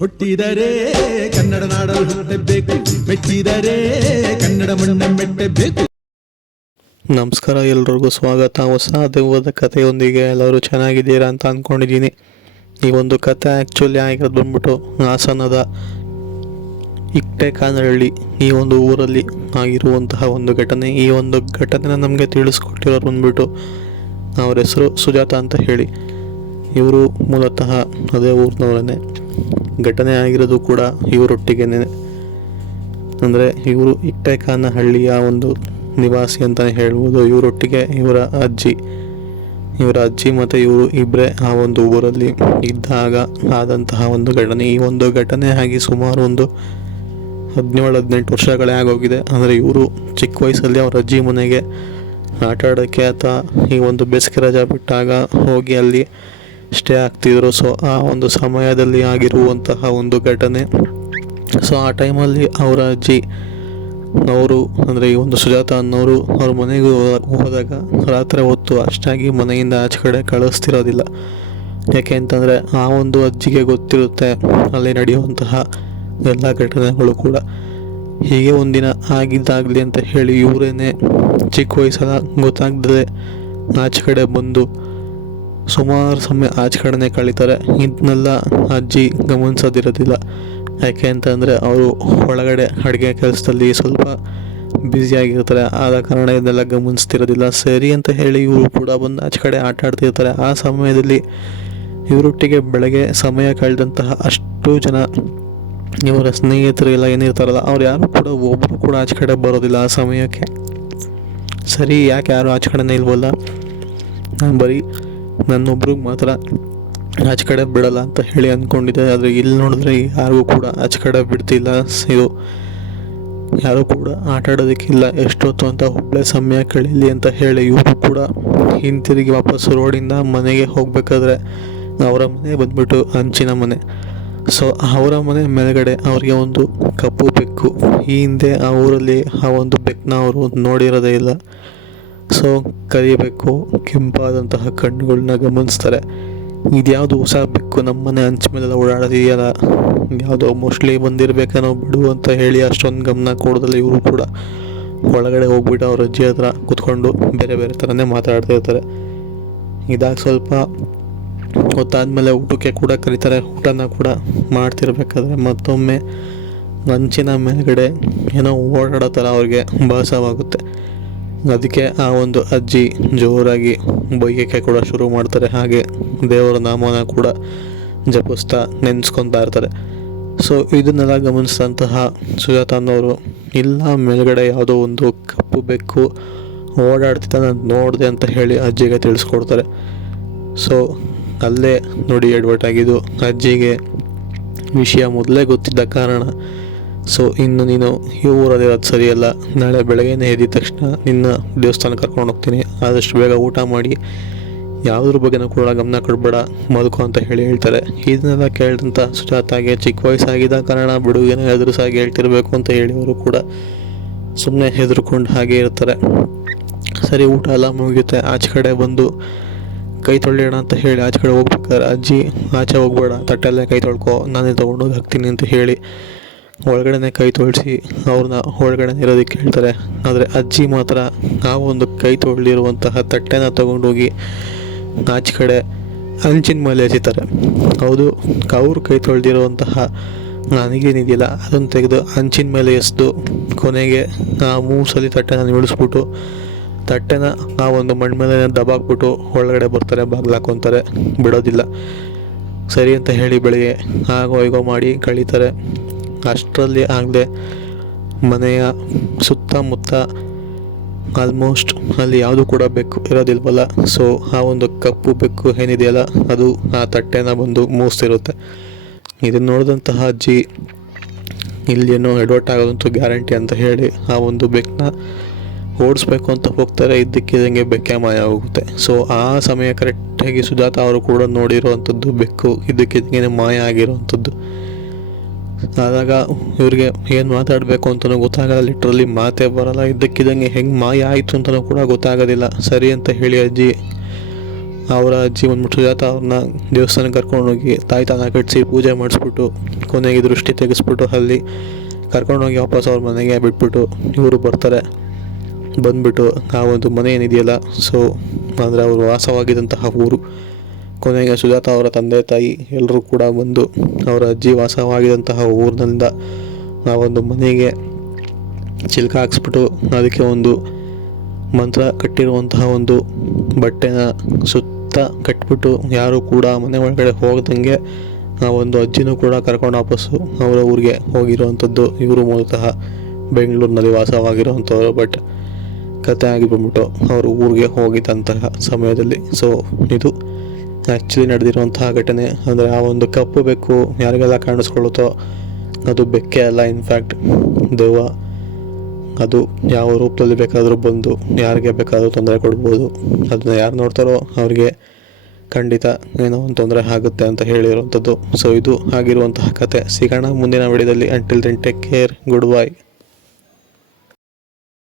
ಹುಟ್ಟಿದರೆ ಕನ್ನಡ ನಾಡಲು ಹುಟ್ಟಬೇಕು, ಮೆಟ್ಟಿದರೆ ಕನ್ನಡ ಮಣ್ಣ ಮೆಟ್ಟಬೇಕು. ನಮಸ್ಕಾರ, ಎಲ್ರಿಗೂ ಸ್ವಾಗತ. ಹೊಸ ದೆವ್ವದ ಕಥೆಯೊಂದಿಗೆ ಎಲ್ಲರೂ ಚೆನ್ನಾಗಿದ್ದೀರಾ ಅಂತ ಅಂದ್ಕೊಂಡಿದ್ದೀನಿ. ಈ ಒಂದು ಕಥೆ ಆ್ಯಕ್ಚುಲಿ ಆಗಿರೋದು ಬಂದ್ಬಿಟ್ಟು ಹಾಸನದ ಇಟ್ಟೆಕಾನಹಳ್ಳಿ ಈ ಒಂದು ಊರಲ್ಲಿ ಆಗಿರುವಂತಹ ಒಂದು ಘಟನೆ. ಈ ಒಂದು ಘಟನೆನ ನಮಗೆ ತಿಳಿಸ್ಕೊಟ್ಟಿರೋರು ಬಂದ್ಬಿಟ್ಟು ಅವ್ರ ಹೆಸರು ಸುಜಾತ ಅಂತ ಹೇಳಿ. ಇವರು ಮೂಲತಃ ಅದೇ ಊರಿನವರೇ. ಘಟನೆ ಆಗಿರೋದು ಕೂಡ ಇವರೊಟ್ಟಿಗೆನೆ, ಅಂದರೆ ಇವರು ಇಟ್ಟೆಕಾನಹಳ್ಳಿಯ ಒಂದು ನಿವಾಸಿ ಅಂತಲೇ ಹೇಳ್ಬೋದು. ಇವರೊಟ್ಟಿಗೆ ಇವರ ಅಜ್ಜಿ ಮತ್ತು ಇವರು ಇಬ್ಬರೇ ಆ ಒಂದು ಊರಲ್ಲಿ ಇದ್ದಾಗ ಆದಂತಹ ಒಂದು ಘಟನೆ. ಈ ಒಂದು ಘಟನೆ ಆಗಿ ಸುಮಾರು ಒಂದು 17-18 ವರ್ಷಗಳೇ ಆಗೋಗಿದೆ. ಅಂದರೆ ಇವರು ಚಿಕ್ಕ ವಯಸ್ಸಲ್ಲಿ ಅವ್ರ ಅಜ್ಜಿ ಮನೆಗೆ ಆಟ ಆಡೋಕ್ಕೆ ಅಥವಾ ಈ ಒಂದು ಬೇಸಿಗೆ ರಜಾ ಬಿಟ್ಟಾಗ ಹೋಗಿ ಅಲ್ಲಿ ಸ್ಟೇ ಆಗ್ತಿದ್ರು. ಸೊ ಆ ಒಂದು ಸಮಯದಲ್ಲಿ ಆಗಿರುವಂತಹ ಒಂದು ಘಟನೆ. ಸೊ ಆ ಟೈಮಲ್ಲಿ ಅವರ ಅಜ್ಜಿ ಅವರು, ಅಂದರೆ ಈ ಒಂದು ಸುಜಾತ ಅನ್ನೋರು ಅವ್ರ ಮನೆಗೆ ಹೋದಾಗ ರಾತ್ರಿ ಹೊತ್ತು ಅಷ್ಟಾಗಿ ಮನೆಯಿಂದ ಆಚೆ ಕಡೆ ಕಳಿಸ್ತಿರೋದಿಲ್ಲ. ಯಾಕೆ ಅಂತಂದರೆ ಆ ಒಂದು ಅಜ್ಜಿಗೆ ಗೊತ್ತಿರುತ್ತೆ ಅಲ್ಲಿ ನಡೆಯುವಂತಹ ಎಲ್ಲ ಘಟನೆಗಳು ಕೂಡ. ಹೀಗೆ ಒಂದಿನ ಆಗಿದ್ದಾಗಲಿ ಅಂತ ಹೇಳಿ ಇವರೇನೆ ಚಿಕ್ಕ ವಯಸ್ಸಲ್ಲ ಗೊತ್ತಾಗ್ತದೆ ಆಚೆ ಕಡೆ ಬಂದು ಸುಮಾರು ಸಮಯ ಆಚೆ ಕಡೆನೇ ಕಳೀತಾರೆ. ಇದನ್ನೆಲ್ಲ ಅಜ್ಜಿ ಗಮನಿಸೋದಿರೋದಿಲ್ಲ. ಯಾಕೆ ಅಂತಂದರೆ ಅವರು ಒಳಗಡೆ ಅಡುಗೆ ಕೆಲಸದಲ್ಲಿ ಸ್ವಲ್ಪ ಬ್ಯುಸಿಯಾಗಿರ್ತಾರೆ. ಆದ ಕಾರಣ ಇದನ್ನೆಲ್ಲ ಗಮನಿಸ್ತಿರೋದಿಲ್ಲ. ಸರಿ ಅಂತ ಹೇಳಿ ಇವರು ಕೂಡ ಬಂದು ಆಚೆ ಕಡೆ ಆಟ ಆಡ್ತಿರ್ತಾರೆ. ಆ ಸಮಯದಲ್ಲಿ ಇವರೊಟ್ಟಿಗೆ ಬೆಳಗ್ಗೆ ಸಮಯ ಕಳೆದಂತಹ ಅಷ್ಟು ಜನ ಇವರ ಸ್ನೇಹಿತರು ಎಲ್ಲ ಏನಿರ್ತಾರಲ್ಲ ಅವ್ರು ಯಾರು ಕೂಡ ಒಬ್ಬರು ಕೂಡ ಆಚೆ ಕಡೆ ಬರೋದಿಲ್ಲ ಆ ಸಮಯಕ್ಕೆ. ಸರಿ, ಯಾಕೆ ಯಾರು ಆಚೆ ಕಡೆನೇ ಇಲ್ವಲ್ಲ, ನಾನು ಬರೀ ನನ್ನೊಬ್ರಿಗೆ ಮಾತ್ರ ಆಚೆ ಕಡೆ ಬಿಡಲ್ಲ ಅಂತ ಹೇಳಿ ಅಂದ್ಕೊಂಡಿದ್ದೆ. ಆದರೆ ಇಲ್ಲಿ ನೋಡಿದ್ರೆ ಯಾರಿಗೂ ಕೂಡ ಆಚೆ ಕಡೆ ಬಿಡ್ತಿಲ್ಲ. ಇದು ಯಾರೂ ಕೂಡ ಆಟ ಆಡೋದಕ್ಕಿಲ್ಲ. ಎಷ್ಟೊತ್ತು ಅಂತ ಒಬ್ಬಳೇ ಸಮಯ ಕಳೀಲಿ ಅಂತ ಹೇಳಿ ಇವರು ಕೂಡ ಹಿಂತಿರುಗಿ ವಾಪಸ್ಸು ರೋಡಿಂದ ಮನೆಗೆ ಹೋಗಬೇಕಾದ್ರೆ ಅವರ ಮನೆ ಬಂದ್ಬಿಟ್ಟು ಹಂಚಿನ ಮನೆ. ಸೊ ಅವರ ಮನೆ ಮೇಲ್ಗಡೆ ಅವ್ರಿಗೆ ಒಂದು ಕಪ್ಪು ಬೆಕ್ಕು. ಈ ಹಿಂದೆ ಆ ಊರಲ್ಲಿ ಆ ಒಂದು ಬೆಕ್ಕನ್ನ ಅವರು ನೋಡಿರೋದೇ ಇಲ್ಲ. ಸೊ ಕರಿಬೇಕು, ಕೆಂಪಾದಂತಹ ಕಣ್ಣುಗಳನ್ನ ಗಮನಿಸ್ತಾರೆ. ಇದ್ಯಾವುದು ಹೊಸ ಬೆಕ್ಕು ನಮ್ಮ ಮನೆ ಹಂಚ ಮೇಲೆಲ್ಲ ಓಡಾಡೋದಿದೆಯಲ್ಲ, ಯಾವುದೋ ಮೋಸ್ಟ್ಲಿ ಬಂದಿರಬೇಕೇನೋ ಬಿಡು ಅಂತ ಹೇಳಿ ಅಷ್ಟೊಂದು ಗಮನ ಕೊಡೋದಿಲ್ಲ. ಇವರು ಕೂಡ ಒಳಗಡೆ ಹೋಗ್ಬಿಟ್ಟು ಅವ್ರ ಅಜ್ಜಿ ಹತ್ರ ಕೂತ್ಕೊಂಡು ಬೇರೆ ಬೇರೆ ಥರನೇ ಮಾತಾಡ್ತಿರ್ತಾರೆ. ಇದಾಗ ಸ್ವಲ್ಪ ಗೊತ್ತಾದ್ಮೇಲೆ ಊಟಕ್ಕೆ ಕೂಡ ಕರೀತಾರೆ. ಊಟನ ಕೂಡ ಮಾಡ್ತಿರ್ಬೇಕಾದ್ರೆ ಮತ್ತೊಮ್ಮೆ ಹಂಚಿನ ಮೇಲ್ಗಡೆ ಏನೋ ಓಡಾಡೋ ಥರ ಅವ್ರಿಗೆ ಭಾಸವಾಗುತ್ತೆ. ಅದಕ್ಕೆ ಆ ಒಂದು ಅಜ್ಜಿ ಜೋರಾಗಿ ಬೈಯಕ್ಕೆ ಕೂಡ ಶುರು ಮಾಡ್ತಾರೆ. ಹಾಗೆ ದೇವರ ನಾಮನ ಕೂಡ ಜಪಿಸ್ತಾ ನೆನೆಸ್ಕೊತಾ ಇರ್ತಾರೆ. ಸೊ ಇದನ್ನೆಲ್ಲ ಗಮನಿಸಿದಂತಹ ಸುಜಾತ ಅನ್ನೋರು, ಇಲ್ಲ ಮೇಲ್ಗಡೆ ಯಾವುದೋ ಒಂದು ಕಪ್ಪು ಬೆಕ್ಕು ಓಡಾಡ್ತಿದ್ದ ನಾನು ನೋಡಿದೆ ಅಂತ ಹೇಳಿ ಅಜ್ಜಿಗೆ ತಿಳಿಸ್ಕೊಡ್ತಾರೆ. ಸೊ ಅಲ್ಲೇ ನೋಡಿ ಎಡ್ವರ್ಟ್ ಆಗಿದ್ದು ಅಜ್ಜಿಗೆ ವಿಷಯ ಮೊದಲೇ ಗೊತ್ತಿದ್ದ ಕಾರಣ. ಸೊ ಇನ್ನು ನೀನು ಈ ಊರಲ್ಲಿರೋದು ಸರಿಯಲ್ಲ, ನಾಳೆ ಬೆಳಗ್ಗೆನೇ ಎದ್ದಿದ ತಕ್ಷಣ ನಿನ್ನ ದೇವಸ್ಥಾನಕ್ಕೆ ಕರ್ಕೊಂಡು ಹೋಗ್ತೀನಿ, ಆದಷ್ಟು ಬೇಗ ಊಟ ಮಾಡಿ ಯಾವುದ್ರ ಬಗ್ಗೆನೂ ಕೂಡ ಗಮನ ಕೊಡಬೇಡ, ಮಲ್ಕೊ ಅಂತ ಹೇಳಿ ಹೇಳ್ತಾರೆ. ಇದನ್ನೆಲ್ಲ ಕೇಳಿದಂಥ ಸುಜಾತಾಗೆ ಚಿಕ್ಕ ವಯಸ್ಸಾಗಿದ್ದ ಕಾರಣ ಬಿಡುಗೇನೋ ಎದುರಿಸಾಗಿ ಹೇಳ್ತಿರ್ಬೇಕು ಅಂತ ಹೇಳಿ ಅವರು ಕೂಡ ಸುಮ್ಮನೆ ಹೆದರ್ಕೊಂಡು ಹಾಗೆ ಇರ್ತಾರೆ. ಸರಿ, ಊಟ ಎಲ್ಲ ಮುಗಿಯುತ್ತೆ. ಆಚೆ ಕಡೆ ಬಂದು ಕೈ ತೊಳೆಯೋಣ ಅಂತ ಹೇಳಿ ಆಚೆ ಕಡೆ ಹೋಗ್ಬೇಕಾದ್ರೆ ಅಜ್ಜಿ, ಆಚೆ ಹೋಗ್ಬೇಡ, ತಟ್ಟೆಲ್ಲೇ ಕೈ ತೊಳ್ಕೊ, ನಾನೇ ತೊಗೊಂಡೋಗಿ ಹಾಕ್ತೀನಿ ಅಂತ ಹೇಳಿ ಒಳಗಡೆ ಕೈ ತೊಳಿಸಿ ಅವ್ರನ್ನ ಒಳಗಡೆ ಇರೋದಕ್ಕೆ ಹೇಳ್ತಾರೆ. ಆದರೆ ಅಜ್ಜಿ ಮಾತ್ರ ಆ ಒಂದು ಕೈ ತೊಳೆದಿರುವಂತಹ ತಟ್ಟೆನ ತೊಗೊಂಡೋಗಿ ಆಚೆ ಕಡೆ ಹಂಚಿನ ಮೇಲೆ ಎಸಿತಾರೆ. ಹೌದು, ಅವ್ರು ಕೈ ತೊಳೆದಿರುವಂತಹ ನನಗೇನಿದೆಯಲ್ಲ ಅದನ್ನು ತೆಗೆದು ಹಂಚಿನ ಮೇಲೆ ಎಸೆದು ಕೊನೆಗೆ ಆ ಮೂಸಲಿ ತಟ್ಟೆನ ಇಳಿಸ್ಬಿಟ್ಟು ತಟ್ಟೆನ ಆ ಒಂದು ಮಣ್ಣು ಮೇಲೆ ದಬಾಕ್ಬಿಟ್ಟು ಒಳಗಡೆ ಬರ್ತಾರೆ, ಬಾಗಿಲು ಹಾಕ್ಕೊತಾರೆ, ಬಿಡೋದಿಲ್ಲ. ಸರಿ ಅಂತ ಹೇಳಿ ಬೆಳಿಗ್ಗೆ ಆಗೋ ಹೀಗೋ ಮಾಡಿ ಕಳೀತಾರೆ. ಅಷ್ಟರಲ್ಲಿ ಆಗದೆ ಮನೆಯ ಸುತ್ತಮುತ್ತ ಆಲ್ಮೋಸ್ಟ್ ಅಲ್ಲಿ ಯಾವುದು ಕೂಡ ಬೆಕ್ಕು ಇರೋದಿಲ್ವಲ್ಲ. ಸೊ ಆ ಒಂದು ಕಪ್ಪು ಬೆಕ್ಕು ಏನಿದೆಯಲ್ಲ ಅದು ಆ ತಟ್ಟೆನ ಬಂದು ಮೂಸ್ತಿರುತ್ತೆ. ಇದನ್ನು ನೋಡಿದಂತಹ ಅಜ್ಜಿ, ಇಲ್ಲೇನೋ ಎಡವಟ್ ಆಗೋದಂತೂ ಗ್ಯಾರಂಟಿ ಅಂತ ಹೇಳಿ ಆ ಒಂದು ಬೆಕ್ಕನ್ನ ಓಡಿಸ್ಬೇಕು ಅಂತ ಹೋಗ್ತಾರೆ. ಇದ್ದಕ್ಕಿದ್ದಂಗೆ ಬೆಕ್ಕೆ ಮಾಯ ಹೋಗುತ್ತೆ. ಸೊ ಆ ಸಮಯ ಕರೆಕ್ಟಾಗಿ ಸುಜಾತ ಅವರು ಕೂಡ ನೋಡಿರೋವಂಥದ್ದು ಬೆಕ್ಕು ಇದ್ದಕ್ಕಿದ್ದಂಗೆ ಮಾಯ ಆಗಿರೋವಂಥದ್ದು. ಆದಾಗ ಇವ್ರಿಗೆ ಏನು ಮಾತಾಡಬೇಕು ಅಂತಲೂ ಗೊತ್ತಾಗಲ್ಲ, ಲಿಟ್ರಲಿ ಮಾತೇ ಬರೋಲ್ಲ. ಇದ್ದಕ್ಕಿದ್ದಂಗೆ ಹೆಂಗೆ ಮಾಯ ಆಯಿತು ಅಂತಲೂ ಕೂಡ ಗೊತ್ತಾಗೋದಿಲ್ಲ. ಸರಿ ಅಂತ ಹೇಳಿ ಅಜ್ಜಿ ಅವರ ಅಜ್ಜಿ ಬಂದ್ಬಿಟ್ಟು ಸುಜಾತ ಅವ್ರನ್ನ ದೇವಸ್ಥಾನಕ್ಕೆ ಕರ್ಕೊಂಡೋಗಿ ತಾಯ್ತಾನ ಕಟ್ಟಿಸಿ ಪೂಜೆ ಮಾಡಿಸ್ಬಿಟ್ಟು ಕೊನೆಗೆ ದೃಷ್ಟಿ ತೆಗೆಸ್ಬಿಟ್ಟು ಅಲ್ಲಿ ಕರ್ಕೊಂಡೋಗಿ ವಾಪಸ್ ಅವ್ರ ಮನೆಗೆ ಬಿಟ್ಬಿಟ್ಟು ಇವರು ಬರ್ತಾರೆ. ಬಂದ್ಬಿಟ್ಟು ಆ ಒಂದು ಮನೆ ಏನಿದೆಯಲ್ಲ, ಸೊ ಅಂದರೆ ಅವರು ವಾಸವಾಗಿದ್ದಂತಹ ಊರು, ಕೊನೆಗೆ ಸುಜಾತ ಅವರ ತಂದೆ ತಾಯಿ ಎಲ್ಲರೂ ಕೂಡ ಬಂದು ಅವರ ಅಜ್ಜಿ ವಾಸವಾಗಿದ್ದಂತಹ ಊರಿನಿಂದ ಆ ಒಂದು ಮನೆಗೆ ಚಿಲ್ಕ ಹಾಕ್ಸ್ಬಿಟ್ಟು ಅದಕ್ಕೆ ಒಂದು ಮಂತ್ರ ಕಟ್ಟಿರುವಂತಹ ಒಂದು ಬಟ್ಟೆನ ಸುತ್ತ ಕಟ್ಬಿಟ್ಟು ಯಾರು ಕೂಡ ಮನೆ ಒಳಗಡೆ ಹೋಗ್ದಂಗೆ ಆ ಒಂದು ಅಜ್ಜಿನೂ ಕೂಡ ಕರ್ಕೊಂಡು ವಾಪಸ್ಸು ಅವರ ಊರಿಗೆ ಹೋಗಿರುವಂಥದ್ದು. ಇವರು ಮೂಲತಃ ಬೆಂಗಳೂರಿನಲ್ಲಿ ವಾಸವಾಗಿರುವಂಥವ್ರು, ಬಟ್ ಕತೆ ಆಗಿ ಬಂದ್ಬಿಟ್ಟು ಅವರು ಊರಿಗೆ ಹೋಗಿದ್ದಂತಹ ಸಮಯದಲ್ಲಿ. ಸೊ ಇದು ಆ್ಯಕ್ಚುಲಿ ನಡೆದಿರುವಂತಹ ಘಟನೆ. ಅಂದರೆ ಆ ಒಂದು ಕಪ್ಪು ಬೆಕ್ಕು ಯಾರಿಗೆಲ್ಲ ಕಾಣಿಸ್ಕೊಳ್ಳುತ್ತೋ ಅದು ಬೆಕ್ಕೆ ಅಲ್ಲ, ಇನ್ಫ್ಯಾಕ್ಟ್ ದೆವ್ವ. ಅದು ಯಾವ ರೂಪದಲ್ಲಿ ಬೇಕಾದರೂ ಬಂದು ಯಾರಿಗೆ ಬೇಕಾದರೂ ತೊಂದರೆ ಕೊಡ್ಬೋದು. ಅದನ್ನ ಯಾರು ನೋಡ್ತಾರೋ ಅವ್ರಿಗೆ ಖಂಡಿತ ಏನೋ ಒಂದು ತೊಂದರೆ ಆಗುತ್ತೆ ಅಂತ ಹೇಳಿರುವಂಥದ್ದು. ಸೊ ಇದು ಆಗಿರುವಂತಹ ಕತೆ. ಸಿಗೋಣ ಮುಂದಿನ ವಿಡಿಯೋದಲ್ಲಿ. Until then take care, good bye.